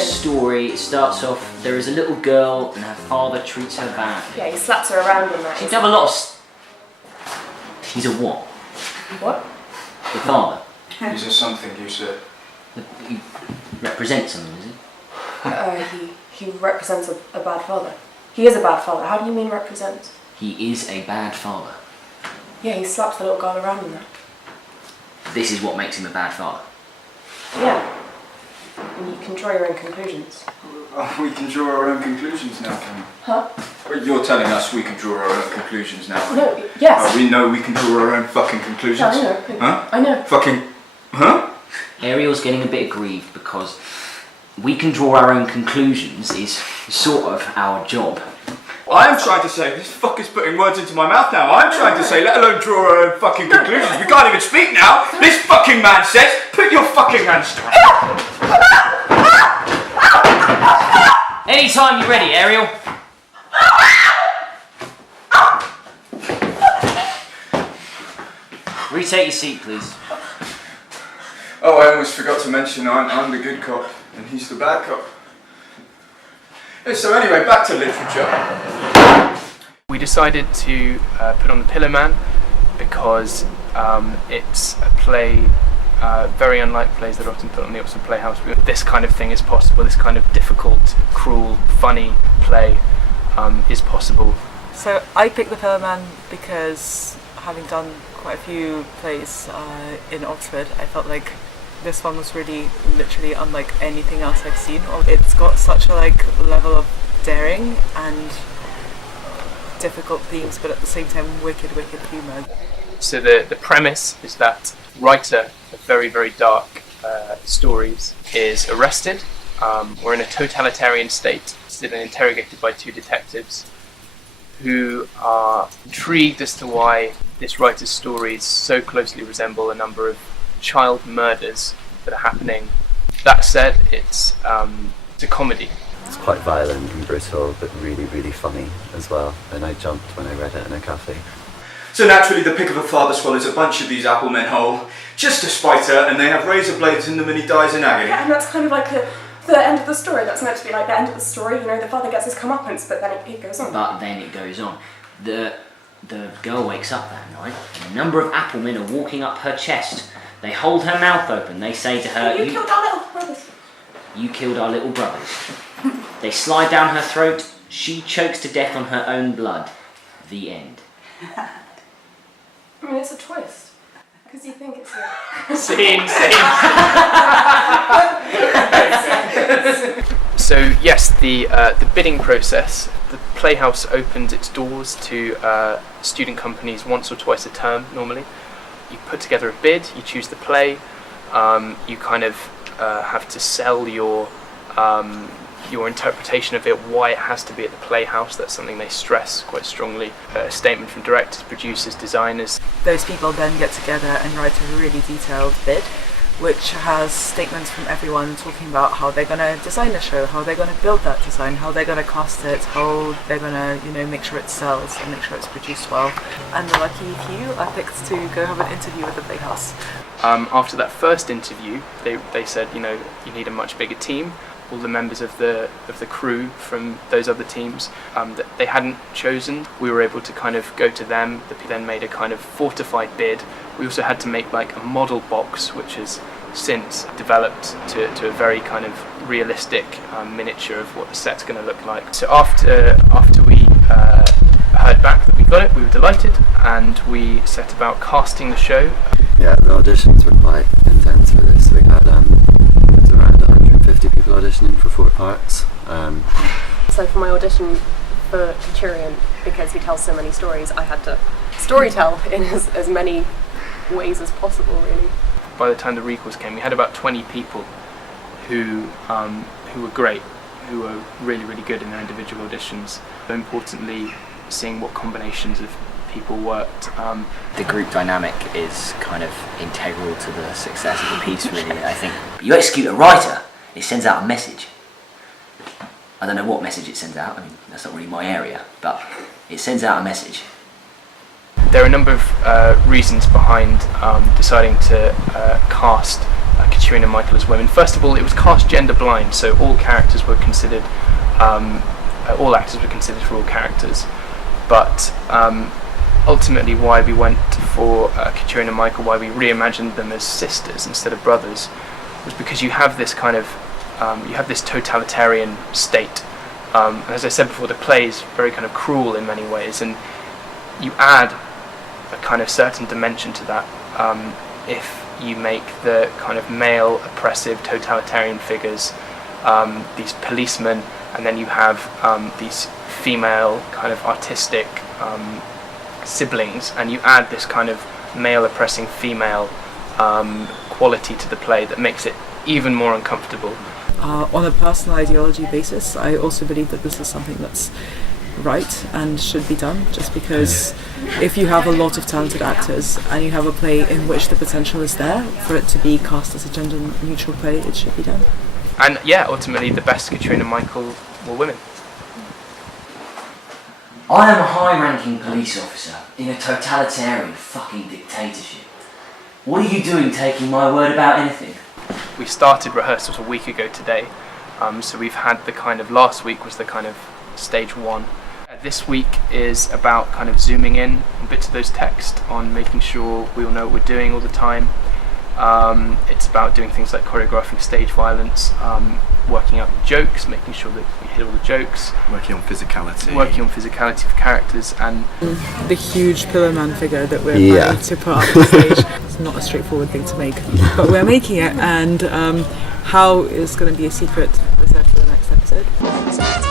story starts off, there is a little girl and her father treats her bad. Yeah, he slaps her around in that. He'd have a lot of... He's a what? What? The father. He's a something, you said. He represents something, is he? He represents a bad father. He is a bad father. How do you mean represents? He is a bad father. Yeah, he slaps the little girl around in that. This is what makes him a bad father. Yeah. And you can draw your own conclusions. We can draw our own conclusions now, can we? Huh? You're telling us we can draw our own conclusions now? No, yes. We know we can draw our own fucking conclusions? Yeah, I know. Huh? I know. Fucking... Huh? Ariel's getting a bit aggrieved because we can draw our own conclusions is sort of our job. I am trying to say, this fucker's putting words into my mouth now. I'm trying to say, let alone draw our own fucking conclusions. We can't even speak now. This fucking man says, put your fucking hands down. Anytime you're ready, Ariel. Retake your seat, please. Oh, I almost forgot to mention I'm the good cop and he's the bad cop. Yeah, so anyway, back to literature. We decided to put on the Pillowman because it's a play very unlike plays that are often put on the Oxford Playhouse. This kind of thing is possible, this kind of difficult, cruel, funny play is possible. So I picked the Pillowman because having done quite a few plays in Oxford, I felt like this one was really literally unlike anything else I've seen. It's got such a level of daring and difficult themes, but at the same time wicked humour. So the premise is that writer of very, very dark stories is arrested. We're in a totalitarian state, still interrogated by two detectives who are intrigued as to why this writer's stories so closely resemble a number of child murders that are happening. That said, it's a comedy. It's quite violent and brutal, but really, really funny as well. And I jumped when I read it in a cafe. So naturally the pick of a father swallows a bunch of these apple men whole, just to spite her, and they have razor blades in them and he dies in agony. Yeah, and that's kind of like the end of the story. That's meant to be like the end of the story. You know, the father gets his comeuppance, but then it goes on. But then it goes on. The girl wakes up that night, and a number of apple men are walking up her chest. They hold her mouth open. They say to her, You killed our little brothers. You killed our little brothers. They slide down her throat. She chokes to death on her own blood. The end. I mean, it's a twist. Because you think it's Scene. So yes, the bidding process. The Playhouse opens its doors to student companies once or twice a term normally. You put together a bid, you choose the play, you kind of have to sell your interpretation of it, why it has to be at the Playhouse. That's something they stress quite strongly. A statement from directors, producers, designers. Those people then get together and write a really detailed bid, which has statements from everyone talking about how they're going to design the show, how they're going to build that design, how they're going to cast it, how they're going to, make sure it sells and make sure it's produced well. And the lucky few are picked to go have an interview with the Playhouse. After that first interview, they said, you need a much bigger team. All the members of the crew from those other teams that they hadn't chosen, we were able to kind of go to them. They then made a kind of fortified bid. We also had to make like a model box, which has since developed to a very kind of realistic miniature of what the set's going to look like. So after we heard back that we got it, we were delighted, and we set about casting the show. Yeah, the auditions were quite intense for this. We had around 150 people auditioning for 4 parts. So for my audition for Couturian, because he tells so many stories, I had to storytell in as many ways as possible, really. By the time the recalls came, we had about 20 people who were great, who were really, really good in their individual auditions. But importantly, seeing what combinations of people worked. The group dynamic is kind of integral to the success of the piece, really. I think you execute a writer, it sends out a message. I don't know what message it sends out. I mean, that's not really my area, but it sends out a message. There are a number of reasons behind deciding to cast Katrina and Michael as women. First of all, it was cast gender blind, so all characters were considered, all actors were considered for all characters. But ultimately, why we went for Katrina and Michael, why we reimagined them as sisters instead of brothers, was because you have this kind of, you have this totalitarian state. And as I said before, the play is very kind of cruel in many ways, and you add a kind of certain dimension to that if you make the kind of male oppressive totalitarian figures these policemen, and then you have these female kind of artistic siblings, and you add this kind of male oppressing female quality to the play that makes it even more uncomfortable. On a personal ideology basis, I also believe that this is something that's right and should be done, just because if you have a lot of talented actors and you have a play in which the potential is there for it to be cast as a gender neutral play, it should be done. And yeah, ultimately the best Katrina and Michael were women. I am a high-ranking police officer in a totalitarian fucking dictatorship. What are you doing taking my word about anything? We started rehearsals a week ago today, so we've had the kind of, last week was the kind of stage one. This week is about kind of zooming in on bits of those text, on making sure we all know what we're doing all the time. It's about doing things like choreographing stage violence, working out the jokes, making sure that we hit all the jokes. Working on physicality. Working on physicality of characters, and the huge Pillowman figure that we're planning to put up on stage. It's not a straightforward thing to make, but we're making it, and how is going to be a secret reserved for the next episode.